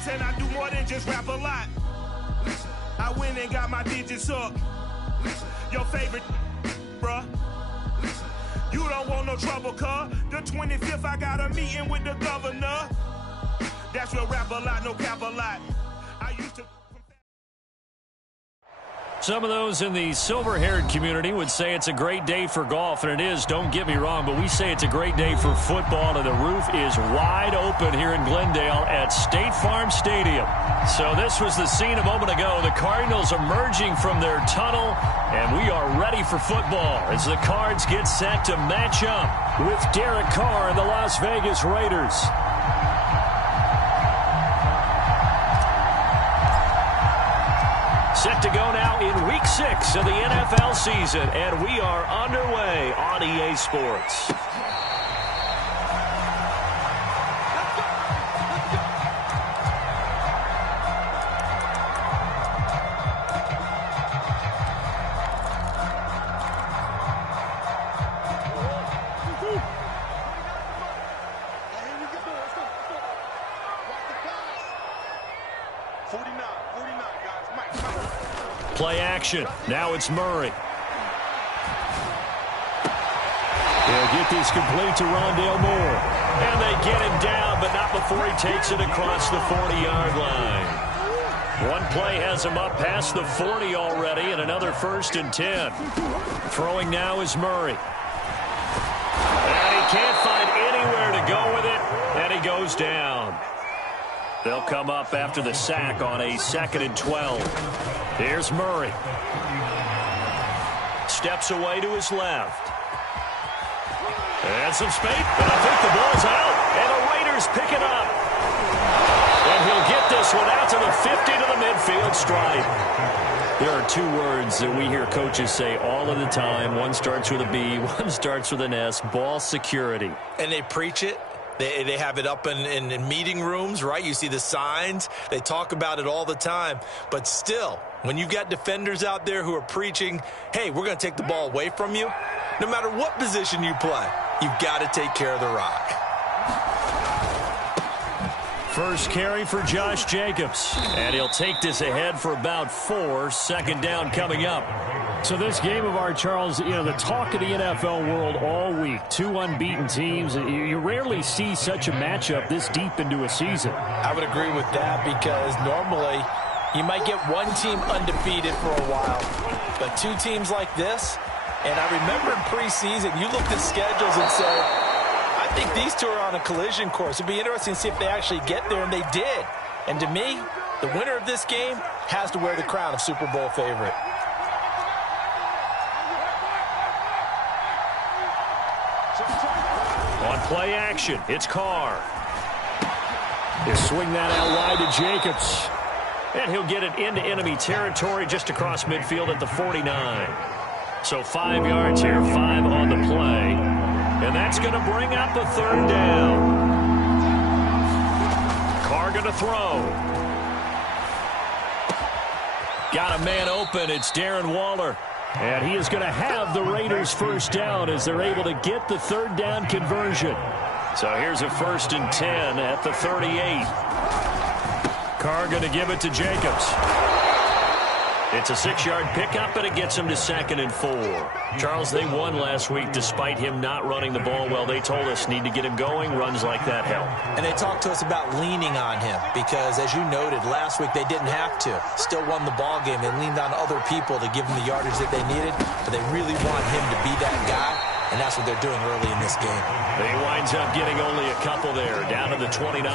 lyrics and I do more than just rap a lot. I went and got my digits up. Your favorite, bruh. You don't want no trouble, cuz. The 25th, I got a meeting with the governor. That's real rap a lot, no cap a lot. I used to... Some of those in the silver-haired community would say it's a great day for golf, and it is, don't get me wrong, but we say it's a great day for football, and the roof is wide open here in Glendale at State Farm Stadium. So this was the scene a moment ago. The Cardinals emerging from their tunnel, and we are ready for football as the Cards get set to match up with Derek Carr and the Las Vegas Raiders. Set to go now in Week 6 of the NFL season, and we are underway on EA Sports. Play action. Now it's Murray. They'll get this complete to Rondale Moore. And they get him down, but not before he takes it across the 40-yard line. One play has him up past the 40 already, and another 1st and 10. Throwing now is Murray. And he can't find anywhere to go with it, and he goes down. They'll come up after the sack on a 2nd and 12. Here's Murray. Steps away to his left. And some space, but I think the ball's out. And the Raiders pick it up. And he'll get this one out to the 50 to the midfield stripe. There are 2 words that we hear coaches say all of the time. One starts with a B, one starts with an S. Ball security. And they preach it. They have it up in meeting rooms, right? You see the signs. They talk about it all the time. But still, when you've got defenders out there who are preaching, hey, we're going to take the ball away from you, no matter what position you play, you've got to take care of the rock. First carry for Josh Jacobs. And he'll take this ahead for about 4. 2nd down coming up. So this game of art, Charles, you know, the talk of the NFL world all week. 2 unbeaten teams. You rarely see such a matchup this deep into a season. I would agree with that because normally you might get one team undefeated for a while. But 2 teams like this, and I remember in preseason, you looked at schedules and said, I think these 2 are on a collision course. It'd be interesting to see if they actually get there, and they did. And to me, the winner of this game has to wear the crown of Super Bowl favorite. On play action, it's Carr. He'll swing that out wide to Jacobs. And he'll get it into enemy territory just across midfield at the 49. So 5 yards here, 5 on the play. And that's going to bring up a 3rd down. Carr going to throw. Got a man open. It's Darren Waller. And he is going to have the Raiders' 1st down as they're able to get the 3rd down conversion. So here's a 1st and 10 at the 38. Carr going to give it to Jacobs. It's a 6-yard pickup, and it gets him to 2nd and 4. Charles, they won last week despite him not running the ball well. They told us need to get him going. Runs like that help. And they talked to us about leaning on him because, as you noted, last week they didn't have to. Still won the ball game. They leaned on other people to give them the yardage that they needed, but they really want him to be that guy, and that's what they're doing early in this game. He winds up getting only a couple there, down to the 29.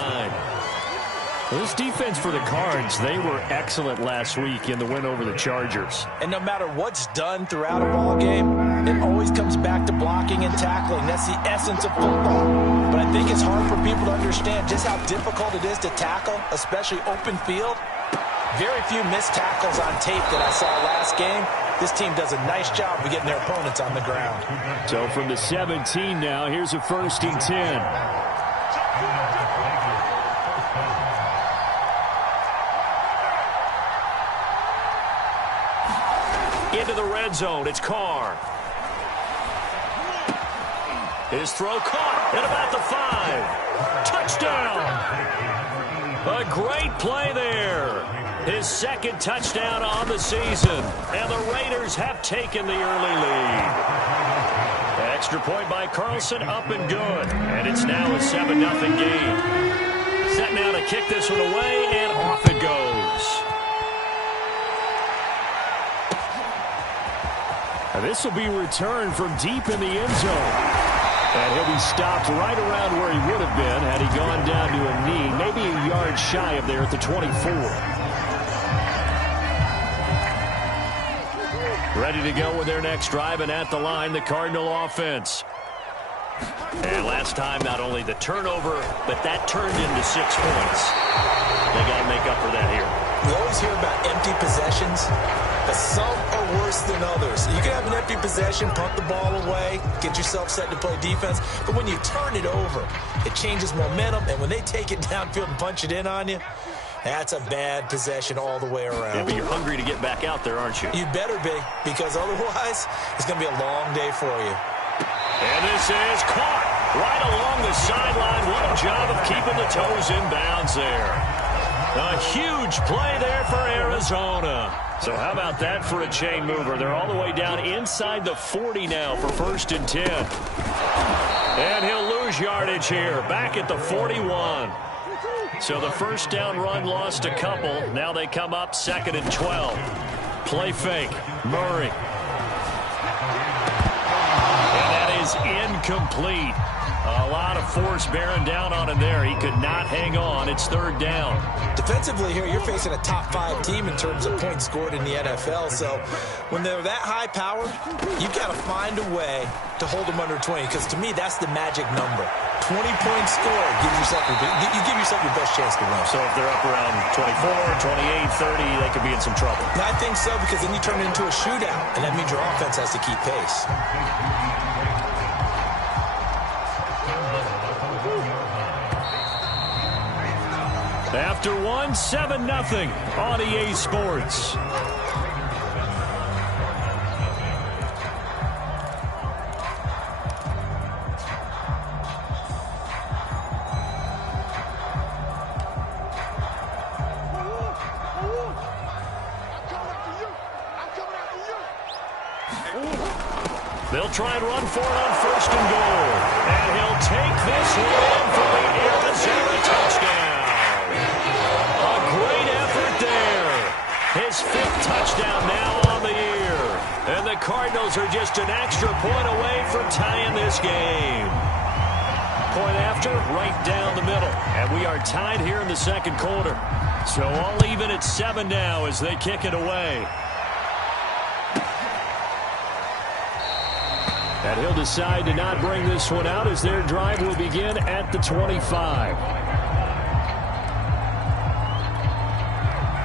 Well, this defense for the Cards, they were excellent last week in the win over the Chargers. And no matter what's done throughout a ball game, it always comes back to blocking and tackling. That's the essence of football. But I think it's hard for people to understand just how difficult it is to tackle, especially open field. Very few missed tackles on tape that I saw last game. This team does a nice job of getting their opponents on the ground. So from the 17 now, here's a 1st and 10. Into the red zone, it's Carr. His throw caught at about the 5. Touchdown! A great play there. His second touchdown on the season. And the Raiders have taken the early lead. Extra point by Carlson, up and good. And it's now a 7-0 game. Set now to kick this one away, and off it goes. And this will be returned from deep in the end zone. And he'll be stopped right around where he would have been had he gone down to a knee, maybe a yard shy of there at the 24. Ready to go with their next drive, and at the line, the Cardinal offense. And last time, not only the turnover, but that turned into 6 points. They got to make up for that here. We always hear about empty possessions, but some are worse than others. You can have an empty possession, punt the ball away, get yourself set to play defense, but when you turn it over, it changes momentum, and when they take it downfield and punch it in on you, that's a bad possession all the way around. Yeah, but you're hungry to get back out there, aren't you? You better be, because otherwise, it's going to be a long day for you. And this is caught right along the sideline. What a job of keeping the toes in bounds there. A huge play there for Arizona. So how about that for a chain mover? They're all the way down inside the 40 now for 1st and 10. And he'll lose yardage here, back at the 41. So the first down run lost a couple. Now they come up 2nd and 12. Play fake. Murray. And that is incomplete. A lot of force bearing down on him there. He could not hang on. It's 3rd down. Defensively here, you're facing a top 5 team in terms of points scored in the NFL. So when they're that high powered, you've got to find a way to hold them under 20. Because to me, that's the magic number. 20 points scored. You give yourself your best chance to win. So if they're up around 24, 28, 30, they could be in some trouble. And I think so, because then you turn it into a shootout. And that means your offense has to keep pace. After 7-0 on EA Sports. They'll try and run for it on 1st and goal. And he'll take this one for the Arizona touchdown. His 5th touchdown now on the year. And the Cardinals are just an extra point away from tying this game. Point after, right down the middle. And we are tied here in the 2nd quarter. So all even at 7 now as they kick it away. And he'll decide to not bring this one out as their drive will begin at the 25.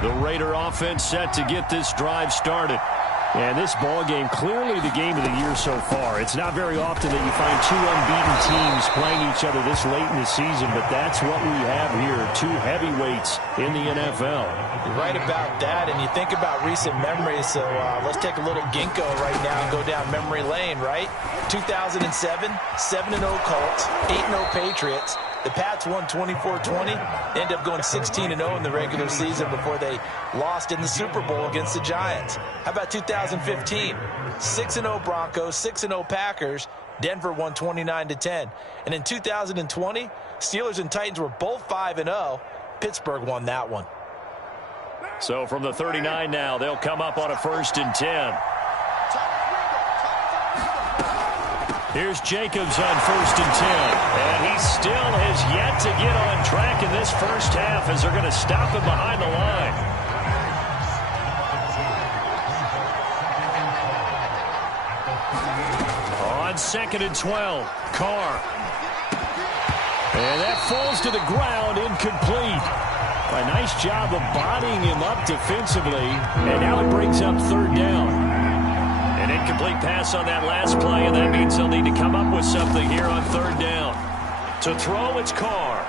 The Raider offense set to get this drive started. And this ball game, clearly the game of the year so far. It's not very often that you find 2 unbeaten teams playing each other this late in the season, but that's what we have here, 2 heavyweights in the NFL. You're right about that, and you think about recent memories, so let's take a little ginkgo right now and go down memory lane, right? 2007, 7-0 Colts, 8-0 Patriots. The Pats won 24-20. They ended up going 16-0 in the regular season before they lost in the Super Bowl against the Giants. How about 2015? 6-0 Broncos, 6-0 Packers. Denver won 29-10. And in 2020, Steelers and Titans were both 5-0. Pittsburgh won that one. So from the 39 now, they'll come up on a 1st and 10. Here's Jacobs on 1st and 10. And he still has yet to get on track in this first half as they're going to stop him behind the line. On 2nd and 12, Carr. And that falls to the ground, incomplete. A nice job of bodying him up defensively. And now it brings up 3rd down. An incomplete pass on that last play, and that means they'll need to come up with something here on 3rd down. To throw, it's Carr.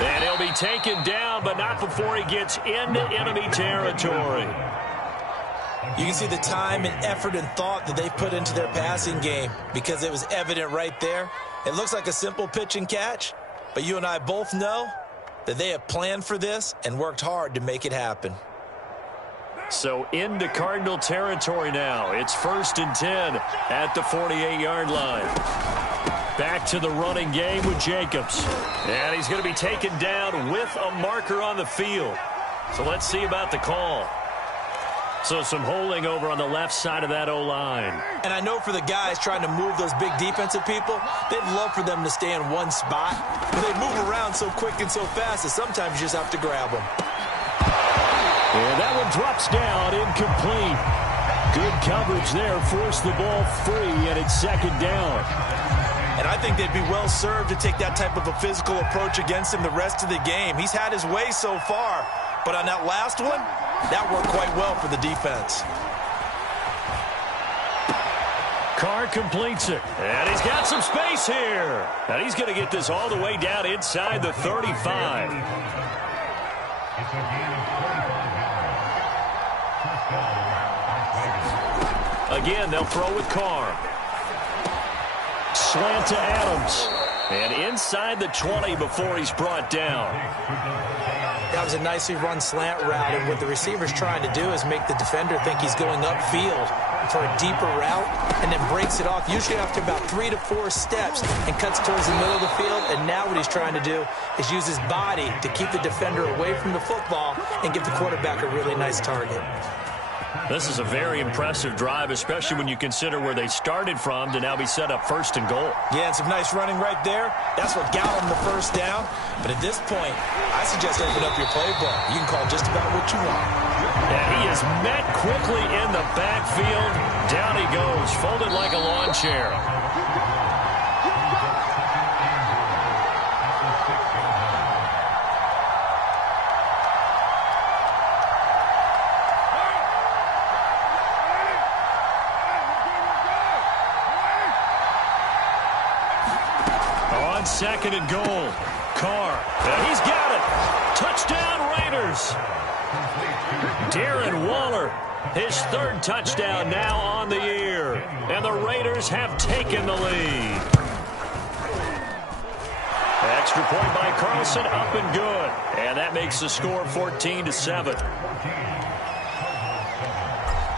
And he'll be taken down, but not before he gets into enemy territory. You can see the time and effort and thought that they've put into their passing game because it was evident right there. It looks like a simple pitch and catch. But you and I both know that they have planned for this and worked hard to make it happen. So into Cardinal territory now. It's 1st and 10 at the 48-yard line. Back to the running game with Jacobs. And he's going to be taken down with a marker on the field. So let's see about the call. So some holding over on the left side of that O-line. And I know for the guys trying to move those big defensive people, they'd love for them to stay in one spot. But they move around so quick and so fast that sometimes you just have to grab them. And that one drops down, incomplete. Good coverage there, forced the ball free, and it's 2nd down. And I think they'd be well served to take that type of a physical approach against him the rest of the game. He's had his way so far, but on that last one, that worked quite well for the defense. Carr completes it, and he's got some space here. And he's going to get this all the way down inside the 35. Again, they'll throw with Carr. Slant to Adams. And inside the 20 before he's brought down. That was a nicely run slant route, and what the receiver's trying to do is make the defender think he's going upfield for a deeper route, and then breaks it off, usually after about 3 to 4 steps, and cuts towards the middle of the field. And now what he's trying to do is use his body to keep the defender away from the football and give the quarterback a really nice target. This is a very impressive drive, especially when you consider where they started from to now be set up 1st and goal. Yeah, and some nice running right there. That's what got him the 1st down. But at this point, I suggest open up your playbook. You can call just about what you want. And he is met quickly in the backfield. Down he goes, folded like a lawn chair. On 2nd and goal, Carr. And he's got it. Touchdown, Raiders. Darren Waller, his 3rd touchdown now on the year. And the Raiders have taken the lead. Extra point by Carlson, up and good. And that makes the score 14-7.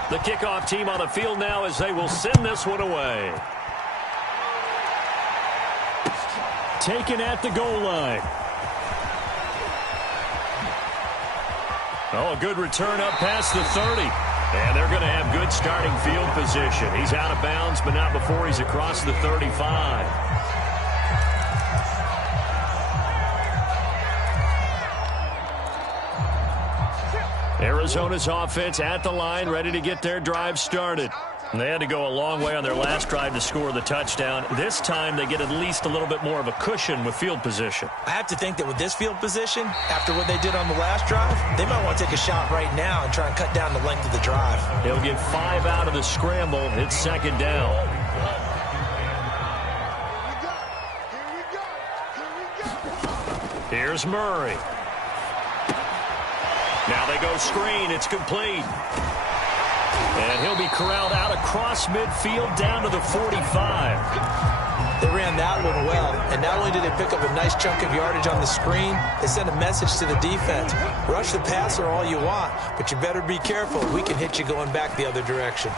The kickoff team on the field now as they will send this one away. Taken at the goal line. Oh, a good return up past the 30. And they're going to have good starting field position. He's out of bounds, but not before he's across the 35. Arizona's offense at the line, ready to get their drive started. They had to go a long way on their last drive to score the touchdown. This time they get at least a little bit more of a cushion with field position. I have to think that with this field position, after what they did on the last drive, they might want to take a shot right now and try and cut down the length of the drive. He'll get 5 out of the scramble. It's 2nd down. Here's Murray. Now they go screen. It's complete. And he'll be corralled out across midfield down to the 45. They ran that one well, and not only did they pick up a nice chunk of yardage on the screen, they sent a message to the defense. Rush the passer all you want, but you better be careful. We can hit you going back the other direction.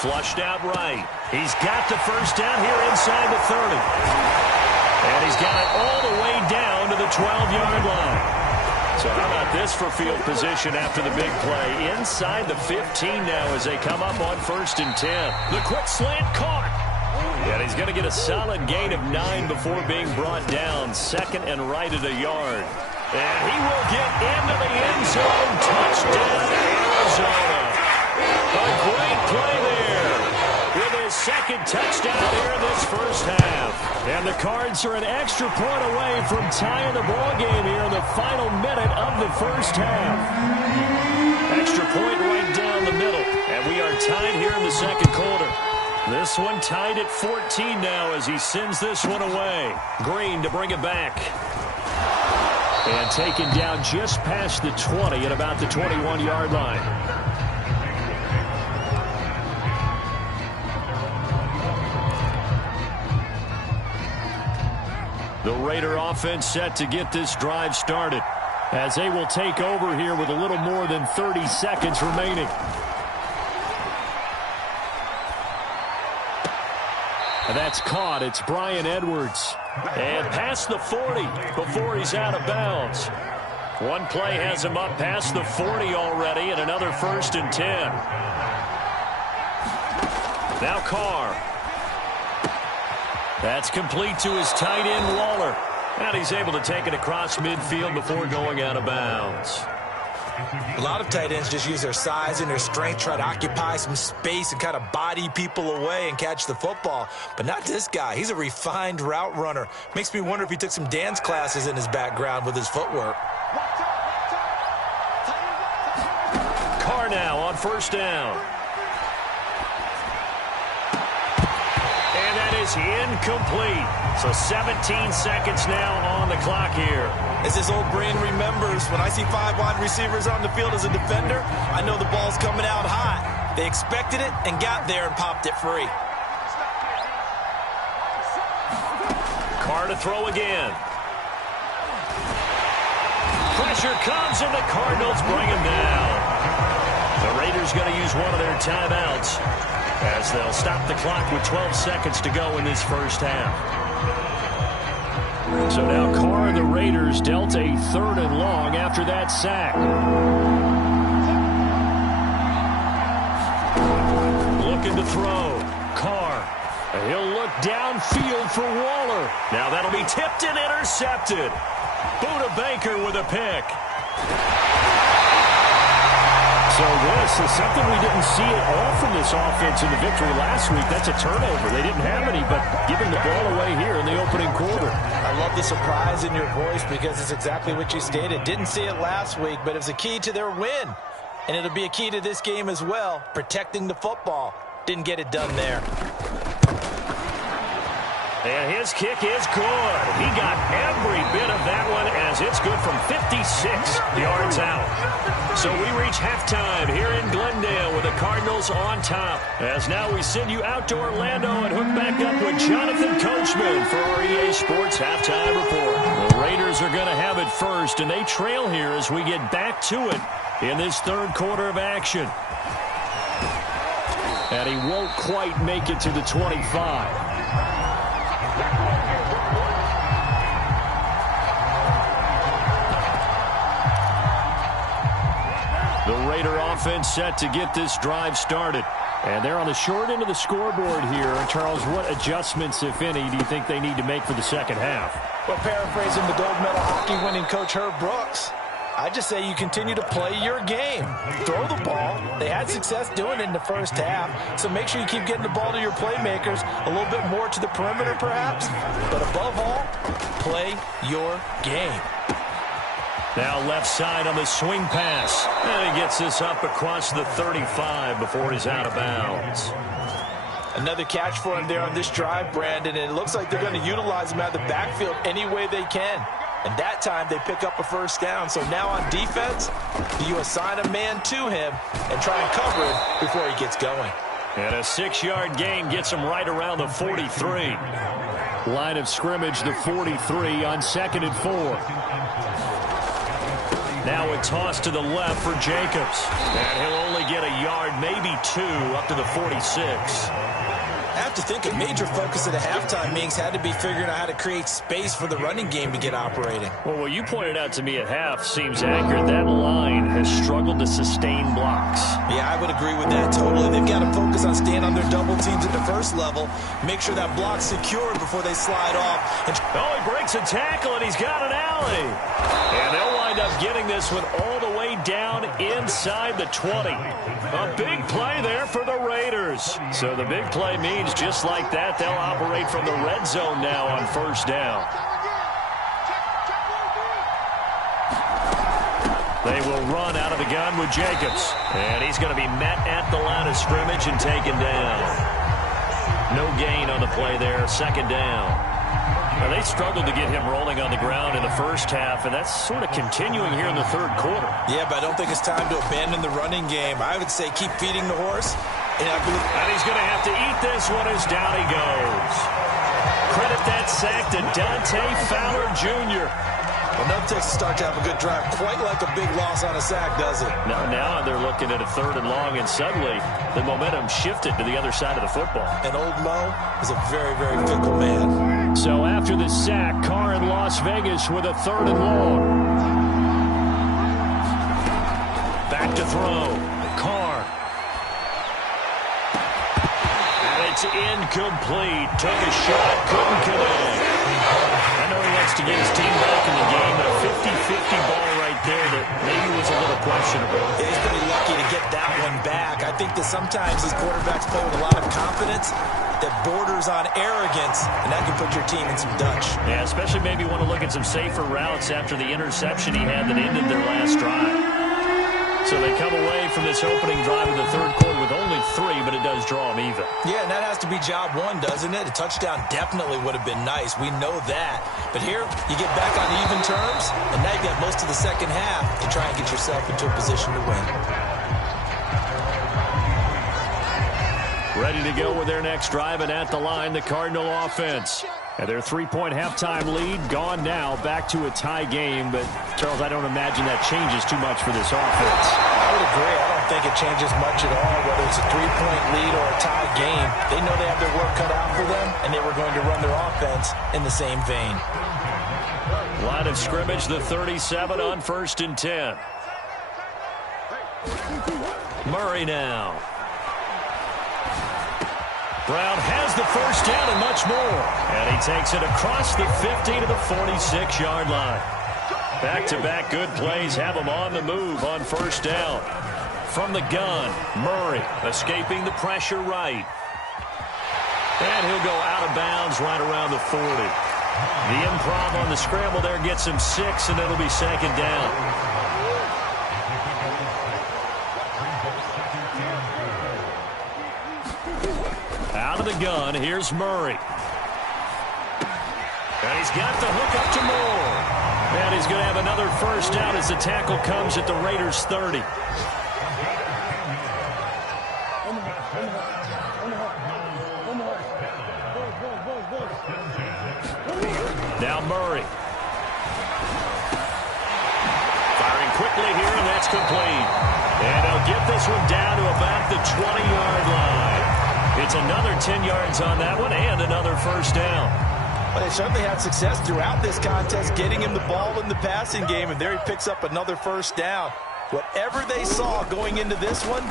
Flushed out right. He's got the 1st down here inside the 30. And he's got it all the way down to the 12-yard line. So how about this for field position after the big play? Inside the 15 now as they come up on 1st and 10. The quick slant caught. And he's going to get a solid gain of 9 before being brought down. 2nd and right at a yard. And he will get into the end zone. Touchdown, Arizona. A great play there. With his 2nd touchdown here in this 1st half. And the Cards are an extra point away from tying the ball game here in the final minute of the 1st half. Extra point right down the middle. And we are tied here in the 2nd quarter. This one tied at 14 now as he sends this one away. Green to bring it back. And taken down just past the 20 at about the 21-yard line. The Raider offense set to get this drive started, as they will take over here with a little more than 30 seconds remaining. And that's caught. It's Bryan Edwards. And past the 40 before he's out of bounds. One play has him up past the 40 already, and another 1st and 10. Now Carr. That's complete to his tight end, Waller. And he's able to take it across midfield before going out of bounds. A lot of tight ends just use their size and their strength, try to occupy some space and kind of body people away and catch the football. But not this guy. He's a refined route runner. Makes me wonder if he took some dance classes in his background with his footwork. Carr now on 1st down. And that is incomplete. So 17 seconds now on the clock here. As his old brain remembers, when I see 5 wide receivers on the field as a defender, I know the ball's coming out hot. They expected it and got there and popped it free. Carr to throw again. Pressure comes, and the Cardinals bring him down. The Raiders going to use one of their timeouts, as they'll stop the clock with 12 seconds to go in this first half. So now Carr and the Raiders dealt a 3rd and long after that sack. Looking to throw. Carr. He'll look downfield for Waller. Now that'll be tipped and intercepted. Buda Baker with a pick. So this is something we didn't see at all from this offense in the victory last week. That's a turnover. They didn't have any, but giving the ball away here in the opening quarter. I love the surprise in your voice because it's exactly what you stated. Didn't see it last week, but it was a key to their win. And it'll be a key to this game as well, protecting the football. Didn't get it done there. And his kick is good. He got every bit of that one as it's good from 56 yards out. So we reach halftime here in Glendale with the Cardinals on top. As now we send you out to Orlando and hook back up with Jonathan Coachman for our EA Sports Halftime Report. The Raiders are going to have it first, and they trail here as we get back to it in this 3rd quarter of action. And he won't quite make it to the 25. The Raider offense set to get this drive started. And they're on the short end of the scoreboard here. And Charles, what adjustments, if any, do you think they need to make for the second half? Well, paraphrasing the gold medal hockey winning coach Herb Brooks, I just say you continue to play your game. Throw the ball. They had success doing it in the first half, so make sure you keep getting the ball to your playmakers, a little bit more to the perimeter perhaps, but above all, play your game. Now left side on the swing pass, and he gets this up across the 35 before he's out of bounds. Another catch for him there on this drive, Brandon, and it looks like they're going to utilize him out of the backfield any way they can. And that time they pick up a 1st down. So now on defense, do you assign a man to him and try and cover him before he gets going? And a 6-yard gain gets him right around the 43. Line of scrimmage, the 43 on 2nd and 4. Now a toss to the left for Jacobs. And he'll only get a yard, maybe 2, up to the 46. I have to think a major focus of the halftime meetings had to be figuring out how to create space for the running game to get operating. Well, what you pointed out to me at half seems accurate. That line has struggled to sustain blocks. Yeah, I would agree with that totally. They've got to focus on staying on their double teams at the first level, make sure that block's secured before they slide off. Oh, he breaks a tackle, and he's got an alley. And they'll wind up getting this one all the way down inside the 20. A big play there for the Raiders. So the big play means just like that, they'll operate from the red zone now on 1st down. They will run out of the gun with Jacobs. And he's going to be met at the line of scrimmage and taken down. No gain on the play there, 2nd down. Now, they struggled to get him rolling on the ground in the first half, and that's sort of continuing here in the 3rd quarter. Yeah, but I don't think it's time to abandon the running game. I would say keep feeding the horse. And he's going to have to eat this one as down he goes. Credit credit that sack to Dante Fowler Jr. Well, never takes a start to have a good drive. Quite like a big loss on a sack, does it? Now they're looking at a 3rd and long, and suddenly the momentum shifted to the other side of the football. And old Mo is a very, very fickle man. So after the sack, Carr in Las Vegas with a 3rd and long. Back to throw. Carr. And it's incomplete. Took a shot, couldn't connect. I know he wants to get his team back in the game, but a 50-50 ball right there that maybe was a little questionable. Yeah, he's pretty lucky to get that one back. I think that sometimes these quarterbacks play with a lot of confidence that borders on arrogance, and that can put your team in some Dutch. Yeah, especially maybe want to look at some safer routes after the interception he had that ended their last drive. So they come away from this opening drive of the 3rd quarter with only 3, but it does draw them even. Yeah, and that has to be job 1, doesn't it? A touchdown definitely would have been nice. We know that. But here, you get back on even terms, and now you got most of the second half to try and get yourself into a position to win. Ready to go with their next drive, and at the line, the Cardinal offense. And their 3-point halftime lead gone now, back to a tie game. But, Charles, I don't imagine that changes too much for this offense. I would agree. I don't think it changes much at all, whether it's a 3-point lead or a tie game. They know they have their work cut out for them, and they were going to run their offense in the same vein. Line of scrimmage, the 37 on 1st and 10. Murray now. Brown has the first down and much more. And he takes it across the 50 to the 46-yard line. Back-to-back good plays have him on the move on 1st down. From the gun, Murray escaping the pressure right. And he'll go out of bounds right around the 40. The improv on the scramble there gets him 6, and it'll be 2nd down. Out of the gun, here's Murray. And he's got the hook up to Moore. And he's going to have another first down as the tackle comes at the Raiders' 30. Now Murray. Firing quickly here, and that's complete. And they'll get this one down to about the 20-yard line. It's another 10 yards on that one and another first down. But they certainly had success throughout this contest, getting him the ball in the passing game, and there he picks up another first down. Whatever they saw going into this one,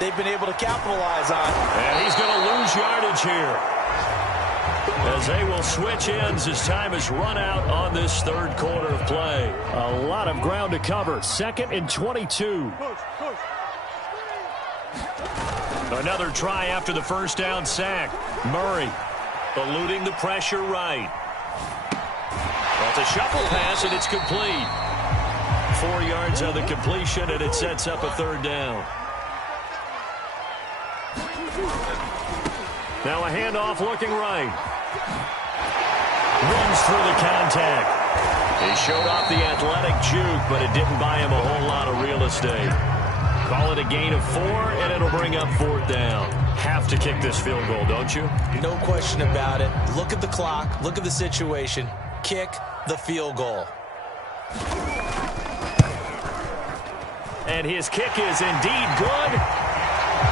they've been able to capitalize on. And he's going to lose yardage here, as they will switch ends as time is run out on this 3rd quarter of play. A lot of ground to cover. 2nd and 22. Another try after the first down sack. Murray eluding the pressure right. Well, it's a shuffle pass, and it's complete. 4 yards on the completion, and it sets up a 3rd down. Now a handoff looking right. Runs through the contact. He showed off the athletic juke, but it didn't buy him a whole lot of real estate. Call it a gain of 4, and it'll bring up 4th down. Have to kick this field goal, don't you? No question about it. Look at the clock. Look at the situation. Kick the field goal. And his kick is indeed good.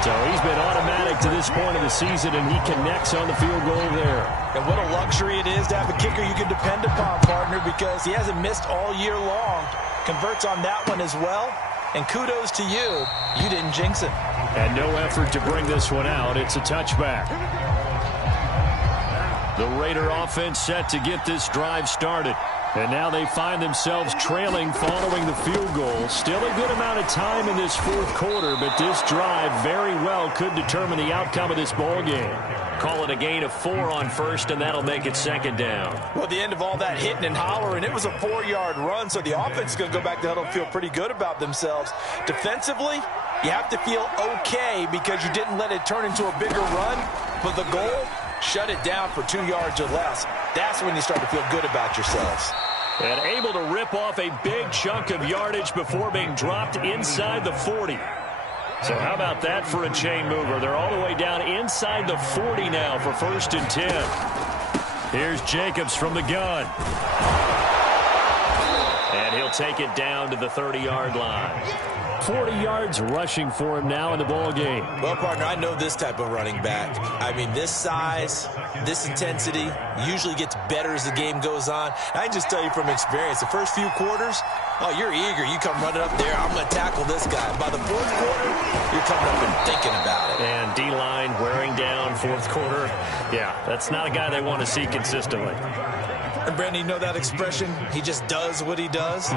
So he's been automatic to this point of the season, and he connects on the field goal there. And what a luxury it is to have a kicker you can depend upon, partner, because he hasn't missed all year long. Converts on that one as well. And kudos to you. You didn't jinx it. And no effort to bring this one out. It's a touchback. The Raider offense set to get this drive started. And now they find themselves trailing following the field goal. Still a good amount of time in this 4th quarter, but this drive very well could determine the outcome of this ball game. Call it a gain of 4 on 1st, and that'll make it 2nd down. Well, the end of all that hitting and hollering, it was a 4-yard run, so the offense is going to go back to huddle and feel pretty good about themselves. Defensively, you have to feel okay because you didn't let it turn into a bigger run, but the goal, shut it down for 2 yards or less. That's when you start to feel good about yourselves. And able to rip off a big chunk of yardage before being dropped inside the 40. So how about that for a chain mover? They're all the way down inside the 40 now for 1st and 10. Here's Jacobs from the gun. And he'll take it down to the 30-yard line. 40 yards rushing for him now in the ball game. Well, partner, I know this type of running back. I mean, this size, this intensity usually gets better as the game goes on. I can just tell you from experience, the first few quarters, oh, you're eager. You come running up there, I'm going to tackle this guy. By the fourth quarter, you're coming up and thinking about it. And D-line wearing down fourth quarter. Yeah, that's not a guy they want to see consistently. And Brandon, you know that expression, he just does what he does?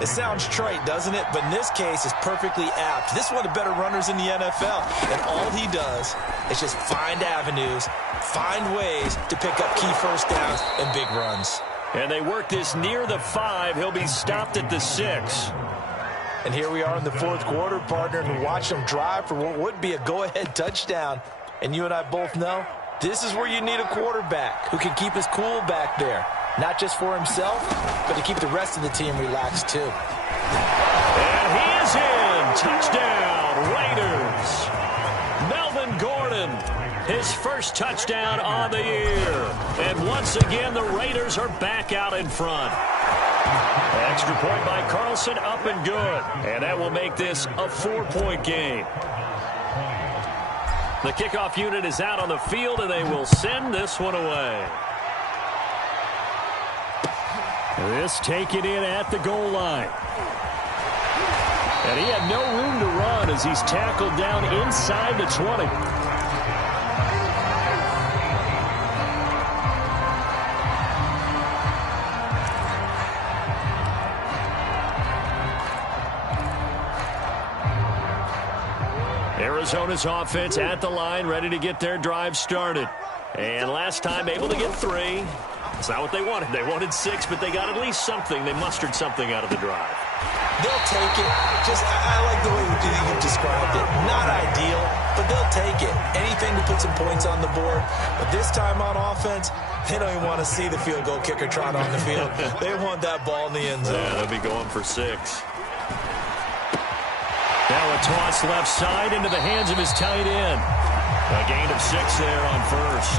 It sounds trite, doesn't it? But in this case, it's perfectly apt. This is one of the better runners in the NFL. And all he does is just find avenues, find ways to pick up key first downs and big runs. And they work this near the 5. He'll be stopped at the 6. And here we are in the fourth quarter, partner, and watch him drive for what would be a go-ahead touchdown. And you and I both know this is where you need a quarterback who can keep his cool back there. Not just for himself, but to keep the rest of the team relaxed, too. And he is in. Touchdown, Raiders. Melvin Gordon, his first touchdown on the year. And once again, the Raiders are back out in front. Extra point by Carlson, up and good. And that will make this a 4-point game. The kickoff unit is out on the field, and they will send this one away. This taken in at the goal line. And he had no room to run as he's tackled down inside the 20. Arizona's offense at the line, ready to get their drive started. And last time able to get 3. It's not what they wanted. They wanted 6, but they got at least something. They mustered something out of the drive. They'll take it. I like the way you described it. Not ideal, but they'll take it. Anything to put some points on the board. But this time on offense, they don't even want to see the field goal kicker trot on the field. They want that ball in the end zone. Yeah, they'll be going for 6. Now a toss left side into the hands of his tight end. A gain of 6 there on first.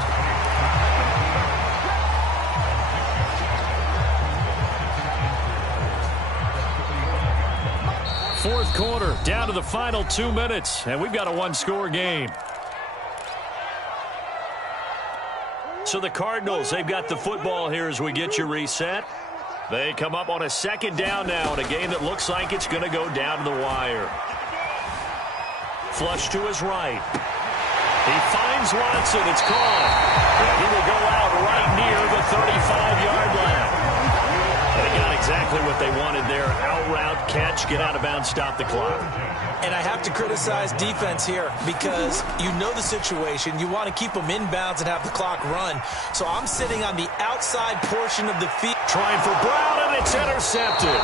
Fourth quarter, down to the final 2 minutes, and we've got a one-score game. So the Cardinals, they've got the football here as we get you reset. They come up on a second down now in a game that looks like it's going to go down to the wire. Flush to his right. He finds Watson. It's caught. And he will go out right near the 35-yard line. And they got exactly what they wanted there. Out route, catch, get out of bounds, stop the clock. And I have to criticize defense here because you know the situation. You want to keep them inbounds and have the clock run. So I'm sitting on the outside portion of the field. Trying for Brown, and it's intercepted.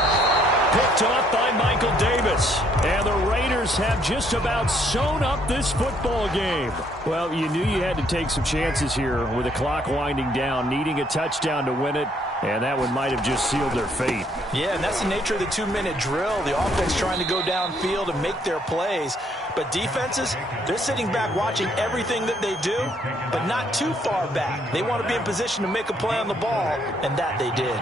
Picked up by Michael Davis. And the Raiders have just about sewn up this football game. Well, you knew you had to take some chances here with the clock winding down, needing a touchdown to win it. And that one might have just sealed their fate. Yeah, and that's the nature of the 2-minute drill. The offense trying to go downfield and make their plays. But defenses, they're sitting back watching everything that they do, but not too far back. They want to be in position to make a play on the ball, and that they did.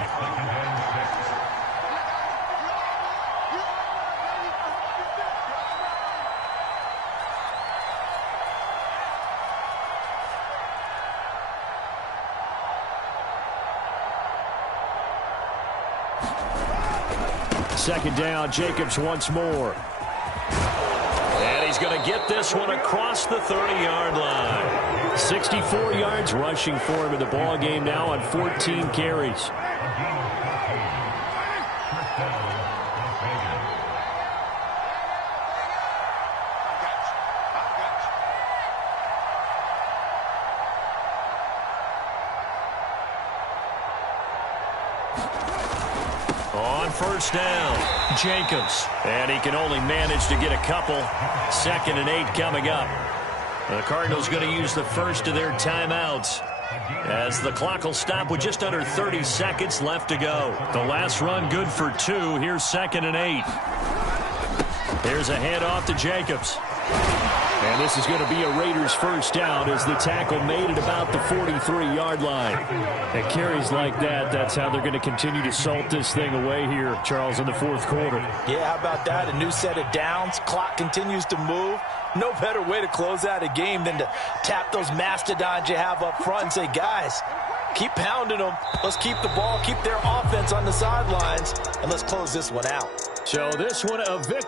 Second down, Jacobs once more. And he's going to get this one across the 30-yard line. 64 yards rushing for him in the ball game now on 14 carries. On first down, Jacobs. And he can only manage to get a couple. 2nd and 8 coming up. The Cardinals going to use the first of their timeouts as the clock will stop with just under 30 seconds left to go. The last run good for 2. Here's 2nd and 8. Here's a handoff to Jacobs. And this is going to be a Raiders first down as the tackle made at about the 43-yard line. And carries like that, that's how they're going to continue to salt this thing away here, Charles, in the fourth quarter. Yeah, how about that? A new set of downs. Clock continues to move. No better way to close out a game than to tap those mastodons you have up front and say, guys, keep pounding them. Let's keep the ball, keep their offense on the sidelines, and let's close this one out. So this one a victory.